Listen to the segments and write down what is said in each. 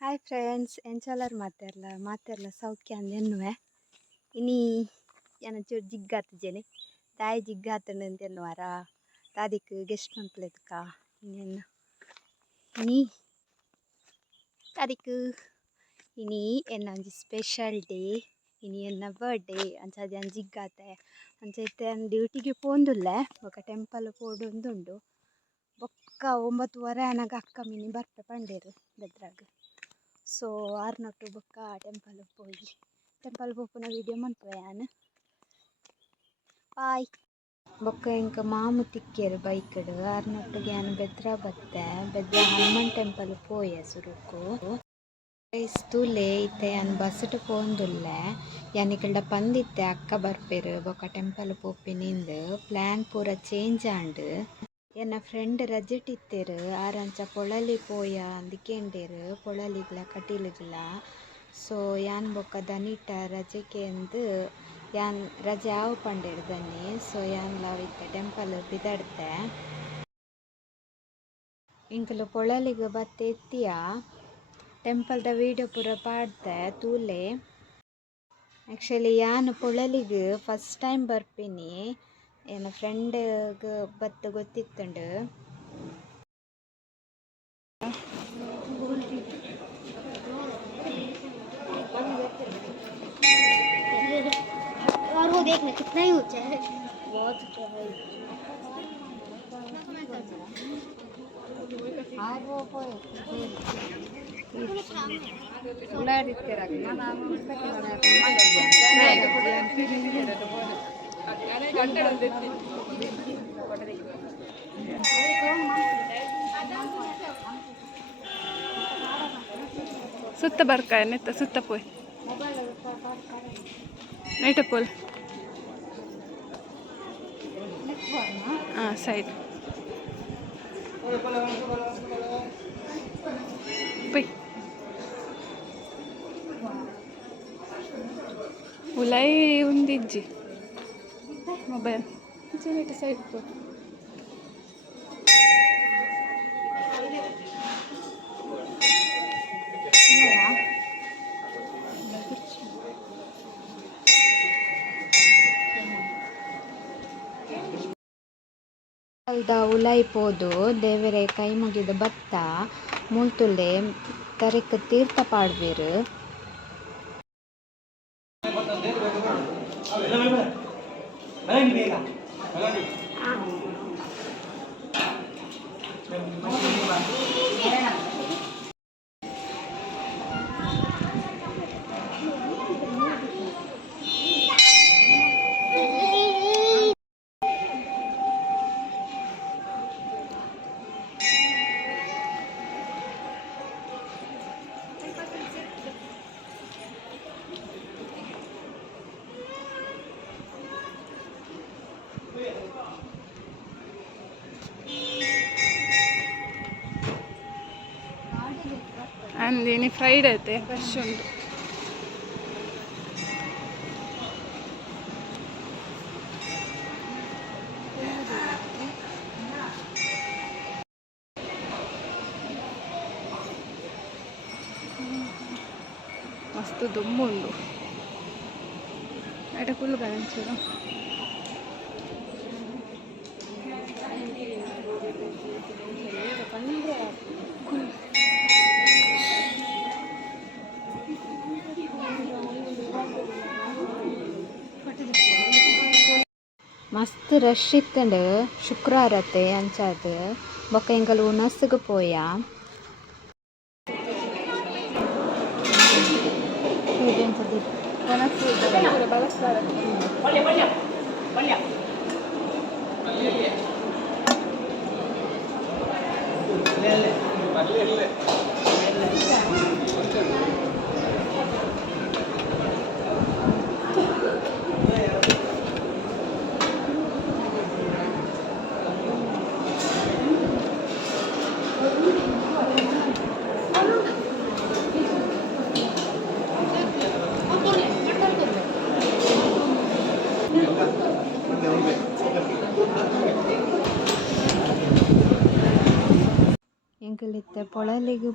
Hi friends ಎಂಚಲರ್ ಮಾತೆರ್ಲ ಸೌಖ್ಯ ಅಂದೆನ್ನುವೆ ಇನಿ ಚೂರು ಜಿಗ್ಗಾತಜೆನೆ ತಾಯಿ ಜಿಗ್ಗಾತಂಡು ಅಂತೆನ್ನುವಾರ ತಾದಿಕ್ ಗೆಸ್ಟ್ ಮನ್ಪುಲೆತ್ಕ ಇನಿ ತಾದಿಕ್ ಇನಿ ಎನ್ನ ಒಂಜಿ ಸ್ಪೆಷಲ್ ಡೇ ಇನಿ ಎನ್ನ ಬರ್ಡೇ ಅಂಚಾದ ಅನ್ ಜಿಗ್ಗಾತೆ ಅಂಚೈತೆ ಡ್ಯೂಟಿಗೆ ಪೋಂದುಲ್ಲೆ ಬೊಕ ಟೆಂಪಲ್ ಪೋಡುಂದುಂಡು ಬೊಕ್ಕ 9:30 ಅನಗ ಅಕ್ಕ ಮಿನಿ ಬರ್ಪೆ ಪಂಡೇರು ಬೆದ್ರಾಗ ಸೊ ಆರ್ನೊಟ್ಟು ಬೊಕ್ಕ ಟೆಂಪಲ್ ಪೋಪುನ ವಿಡಿಯೋ ಮನ್ಪುವೆ ಯಾನ್ ಬಾಯ್ ಬೊಕ್ಕ ಇಂಕ ಮಾಮು ತಿಕ್ಕೇರು ಬೈಕ್ಡ್ ಆರ್ನೊಟ್ಟಿಗೆ ಯಾನ್ ಬೆದ್ರ ಬತ್ತೆ ಬೆದ್ರ ಹನುಮನ್ ಟೆಂಪಲ್ ಪೋಯೆ ಸುರುಕು ತೂಲೆ ಇತ್ತೆ ಯಾನ್ ಬಸ್ಟ್ ಪೋಂದುಲ್ಲೆ ಯಾನಿಕಲ್ಡ ಪಂದಿತ್ತೆ ಅಕ್ಕ ಬರ್ಪೆರು ಬೊಕ್ಕ ಟೆಂಪಲ್ ಪೋಪಿನಿಂದ್ ಪ್ಲ್ಯಾನ್ ಪೂರ ಚೇಂಜ್ ಆಂಡ್ ಎನ್ನ ಫ್ರೆಂಡ್ ರಜೆಟ್ ಇತ್ತೇರು ಆರಂಚ ಪೊಳಲಿ ಪೋಯ ಅಂದಿಕೇಂಡೇರು ಪೊಳಲಿಗ್ಲ ಕಟೀಲಿಗ್ಲ ಸೊ ಯಾನ್ ಬೊಕ್ಕ ದನಿಟ ರಜೆಗೆ ಅಂದು ಯಾನ್ ರಜೆ ಆವು ಪಂಡೇರು ದನಿ ಸೊ ಯಾನ್ ಲಾವಿತ್ತೆ ಟೆಂಪಲ್ ಬಿದಡ್ತೆ ಇಂಕಲು ಪೊಳಲಿಗ್ ಬತ್ತೆ ಎತ್ತಿಯ ಟೆಂಪಲ್ದ ವೀಡಿಯೋ ಪೂರ ಪಾಡ್ದೆ ತೂಲೆ ಆ್ಯಕ್ಚುಲಿ ಯಾನ್ ಪೊಳಲಿಗ್ ಫಸ್ಟ್ ಟೈಮ್ ಬರ್ಪಿನಿ ಏನ ಫ್ರೆಂಡ್ಗ್ ಬತ್ತು ಗೊತ್ತಿತ್ತುಂಡು और वो देखना कितना ही ऊंचा है बहुत ऊंचा है ಸುತ್ತ ಬರ್ಕಾಯ ನೆತ್ತ ಸುತ್ತ ಪೋಯ್ ನೈಟ ಪೋಲ್ ಸೈಡ್ ಪೈ ಉಲೈ ಉಂದಿಜ್ಜಿ ಮೊಬೈಲ್ ನೈಟ ಸೈಡ್ ಪೋ ಉಲೈ ಪೋದು ದೇವರೇ ಕೈ ಮುಗಿದು ಬತ್ತ ಮೂಲ್ತುಲೆ ತರೆಕ್ ತೀರ್ಥ ಪಾಡ್ಬೇರು ಅಂದಿನಿ ಫ್ರೈಡ್ ಐತೆ ಫ್ರೆಶ್ ಉಂಟು ಮಸ್ತ್ ದುಮ್ಮು ಉಂಡು ಎಡ ಕುಲ್ಲು ಒಂಚೂರು ಮಸ್ತ್ ರಶ್ ಇತ್ತಂಡು ಶುಕ್ರವಾರತ್ತೆ ಅಂಚಾದ್ ಬೊಕ್ಕ ಎಂಕಲು ಉನಸ್ಗ್ ಪೋಯ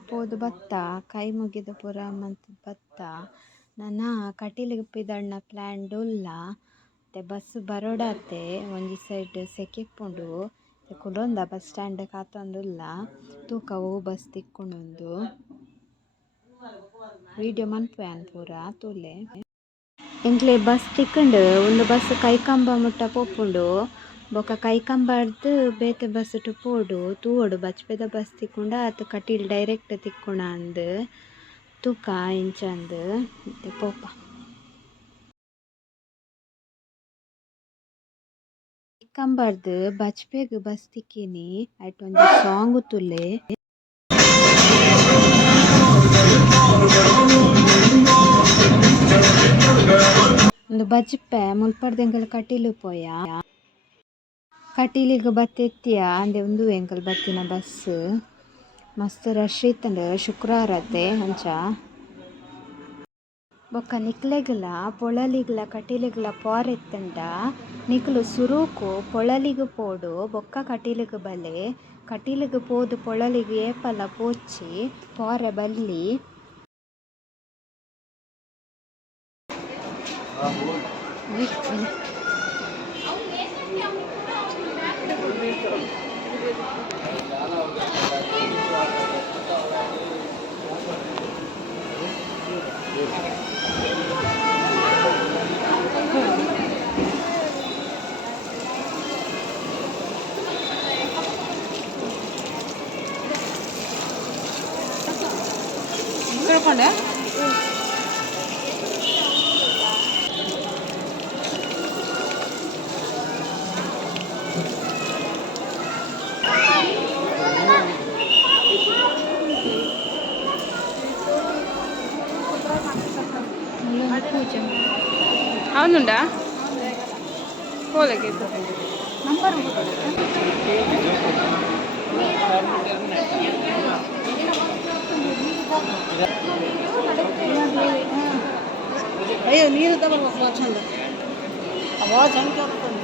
ಪೋದು ಬತ್ತ ಕೈ ಮುಗಿದ ಪೂರ ಮಂತ್ ಬತ್ತ ನನ್ನ ಕಟೀಲಿಗೆ ಪಿದಣ್ಣ ಪ್ಲ್ಯಾನ್ ಡೊಲ್ಲ ಮತ್ತು ಬಸ್ ಬರೋಡಾತೆ ಒಂಜಿ ಸೈಡ್ ಸೆಕೆಪ್ಪುಂಡು ಕುಲೊಂದ ಬಸ್ ಸ್ಟ್ಯಾಂಡ್ ಕಾತೊಂದುಲ್ಲ ತೂಕ ಬಸ್ ತಿಕ್ಕೊಂಡೊಂದು ವಿಡಿಯೋ ಮನ್ಪುವೆನ್ ಪೂರ ತೂಲೆ ಎಂಕ್ಲೆ ಬಸ್ ತಿಕ್ಕಂಡು ಒಂದು ಬಸ್ ಕೈಕಂಬ ಮುಟ್ಟ ಪೋಪುಂಡು ಬೊಕ ಕೈಕಂಬಡ್ದು ಬೇತೆ ಬಸ್ ಟು ಪೋಡು ತೂವೋಡು ಬಚ್ಪೆದ ಬಸ್ ತಿಕ್ಕುಂಡ ಅತ್ ಕಟೀಲ್ ಡೈರೆಕ್ಟ್ ತಿಕ್ಕುಣ ಅಂದ್ ತೂಕ ಇಂಚಂದ್ ಮತ್ತೆ ಪೋಪ ಕೈಕಂಬರ್ದು ಬಚ್ಪೆಗ್ ಬಸ್ ತಿಕ್ಕಿನಿ ಐಟ್ ಒಂಜಿ ಸಾಂಗ್ ತುಲೆ ಒಂದು ಬಜ್ಪೆ ಮುಲ್ಪಡ್ದೆಂಕಲ್ ಕಟೀಲು ಪೋಯ ಕಟೀಲಿಗೆ ಬತ್ತೆತ್ತಿಯ ಅಂದೆ ಒಂದು ಎಂಕಲ್ ಬತ್ತಿನ ಬಸ್ ಮಸ್ತ್ ರಶ್ ಇತ್ತಂಡು ಶುಕ್ರವಾರತೆ ಅಂಚ ಬೊಕ್ಕ ನಿಕ್ಲೆಗ್ಲ ಪೊಳಲಿಗ್ಲ ಕಟೀಲಿಗ್ಲ ಪೋರೆತ್ತಂಡ ನಿಕ್ಲು ಸುರೂಕು ಪೊಳಲಿಗ್ ಪೋಡು ಬೊಕ್ಕ ಕಟೀಲಿಗ್ ಬಲೆ ಕಟೀಲಿಗ್ ಪೋದು ಪೊಳಲಿಗ್ ಏಪಲ ಪೋಚಿ ಪೋರೆ ಬಲ್ಲಿ ತಿಳ್ಕೊಂಡೆ అవునుండా పోలేకి నంబర్ ಅಯ್ಯೋ ನೀರು ತಗೊಂಡು ಚಂದ ಆವಾಜ್ ಹಂಗೆ ಕೇಳ್ಕೊಂಡು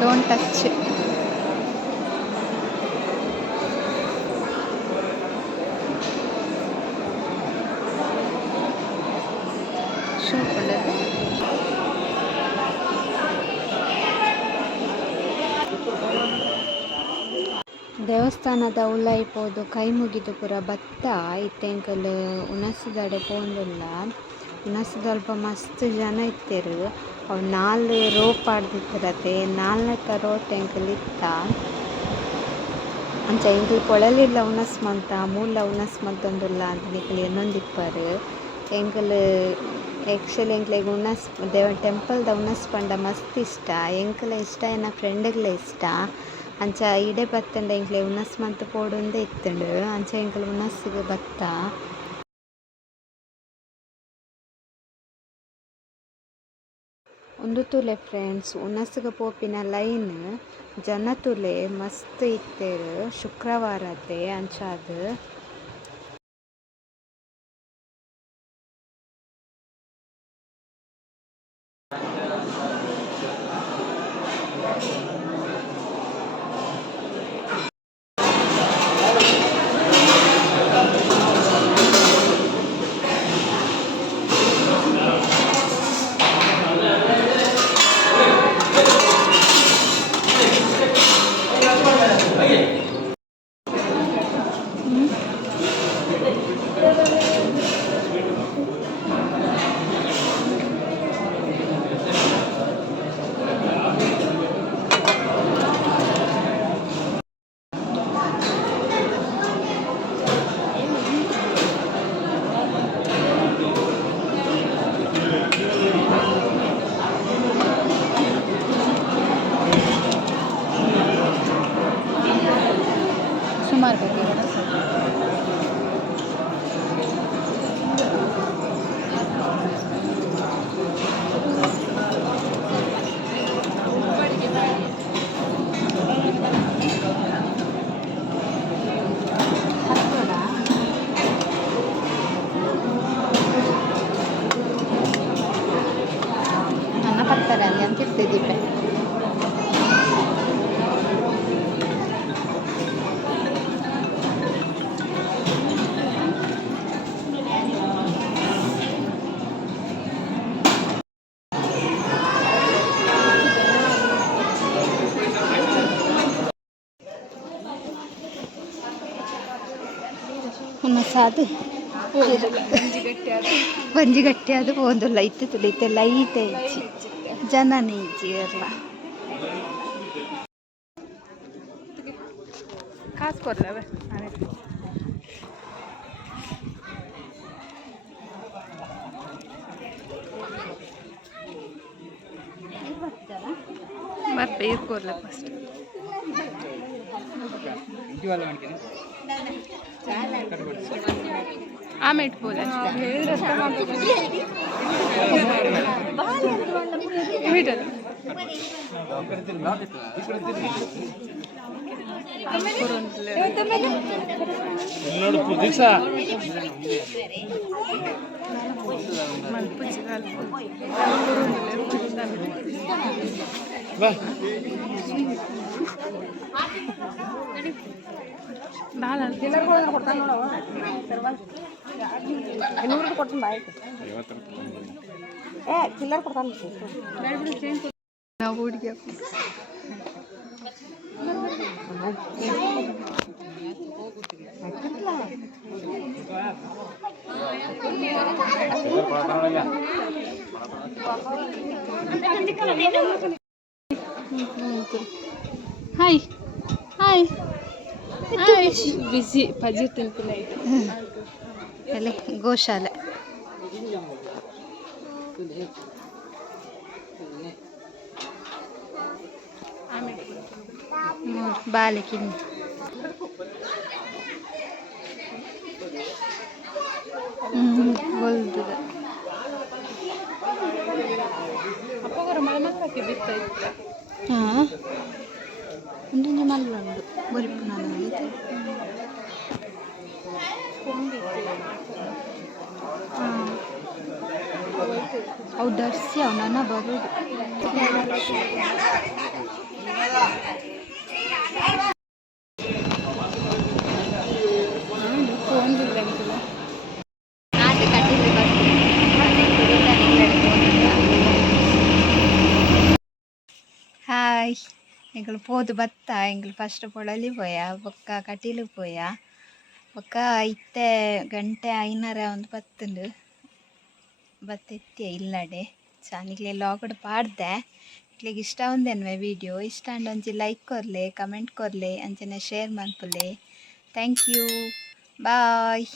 ಡೋಂಟ್ ಟಚ್ ದೇವಸ್ಥಾನದ ಉಲಾಯಿ ಪೋದು ಕೈ ಮುಗಿದು ಪೂರ ಬತ್ತ ಇತ್ತೆಂಕಲ್ ಉಣಸದಡೆ ಪೋಂದುಲ್ಲ ಉಣಸದಲ್ಪ ಮಸ್ತ್ ಜನ ಇತ್ತೆರ್ ಅವು 4 ರೋ ಪಾಡ್ದಿತ್ತಿರತೆ 4ನೇಕ ರೋ ಎಂಕಲ್ ಇತ್ತ ಅಂಚ ಎಂಕಲ್ ಪೊಳಲಿಡ್ಲ ಉಣಸ್ ಮಂತ ಮೂಲ ಉಣಸ್ ಮಂತೊಂದುಲ್ಲ ಅಂತ ನಿಕಲ್ ಎನ್ನೊಂದಿಪ್ಪರ್ ಎಂಕಲ್ ಆ್ಯಕ್ಚುಲಿ ಎಂಕ್ಲೆಗ್ ಉಣಸ್ ದೇವನ ಟೆಂಪಲ್ದ ಉಣಸ್ ಪಂಡ ಮಸ್ತ್ ಇಷ್ಟ ಎಂಕಲ ಇಷ್ಟ ಎನ್ನ ಫ್ರೆಂಡ್ಗ್ಲ ಇಷ್ಟ ಅಂಚ ಇಡೆ ಬತ್ತಂಡ ಎಂಕ್ಲೆ ಉಣಸ್ ಮಂತ್ ಪೋಡುಂದೆ ಇತ್ತಂಡು ಅಂಚ ಎಂಕಲ್ ಉಣಸ್ಗ್ ಬತ್ತ ಒಂದು ತುಲೆ ಫ್ರೆಂಡ್ಸ್ ಉಣಸ್ಗ್ ಪೋಪಿನ ಲೈನ್ ಜನ ತುಲೆ ಮಸ್ತ್ ಇತ್ತೆರ್ ಶುಕ್ರವಾರತೆ ಅಂಚಾದ್ ಮಾಡಬೇಕು ನನ್ನ ಕತ್ತರಲ್ಲಿ ಅಂತ ಇರ್ತಿದ್ದೀವಿ ಸಾದು ಬಂಜಿ ಗಟ್ಟಿ ಅದು ಒಂದು ಲೈಟ್ ತುಳಿತೆ ಲೈಟ್ ಐಚಿ ಜನನೇ ಇಜ್ಜಿ ಎಲ್ಲ ಕಾಸು ಕೊಡ್ಲವೆ ಮತ್ತೆ ಇದು ಕೊಡ್ಲ ಫಸ್ಟ್ ಆಮೇಲೆ ಇಟ್ಬೋದು ಚಿಲ್ಲರ್ ಕೊಡ್ತಾನೆ ನಾವು ಹುಡುಗಿ ಹಾಯ್ ಹಾಯ್ ಹಾಯ್ ಬಿಸಿ ಪಜಿ ತಿಂತಿಲ್ಲ ಎಲ್ಲಿ ಗೋಶಾಲೆ ಬಾಲಿಕಿನ್ ಹೊಲ್ದು ಅಪ್ಪಗರ ಮಲಮಕ್ಕಕ್ಕೆ ಬಿತ್ತಾಯ್ತು ಹಾಂ ಒಂದು ಮಲ್ಲುಂಡು ಬರಿಪು ನಾನು ಹಾಂ ಅವು ಡರ್ಸಿ ಅವು ನನ್ನ ಬರೋದು ಹಾಯ್ ಎಂಗಳು ಪೋದು ಬತ್ತ ಎಂಗಳು ಫಸ್ಟ್ ಪೊಳಲಿ ಪೋಯ ಬೊಕ್ಕ ಕಟೀಲು ಪೋಯ ಬೊಕ್ಕ ಇತ್ತೆ ಗಂಟೆ ಐನರ ಒಂದು ಬತ್ತುಂಡು ಬತ್ತೆತ್ತಿಯ ಇಲ್ಲಡೆ ಚಾನಿಗ್ಲೆ ಲಾಗಡ್ ಪಾಡ್ದೆ ಇಟ್ಲಿಗೆ ಇಷ್ಟ ಒಂದೇನ್ವೆ ವಿಡಿಯೋ ಇಷ್ಟ ಅಂಡ್ ಒಂಜಿ ಲೈಕ್ ಕೊರ್ಲೆ ಕಮೆಂಟ್ ಕೊರ್ಲೆ ಅಂಚನೆ ಶೇರ್ ಮನ್ಪುಲೆ ಥ್ಯಾಂಕ್ ಯು ಬಾಯ್.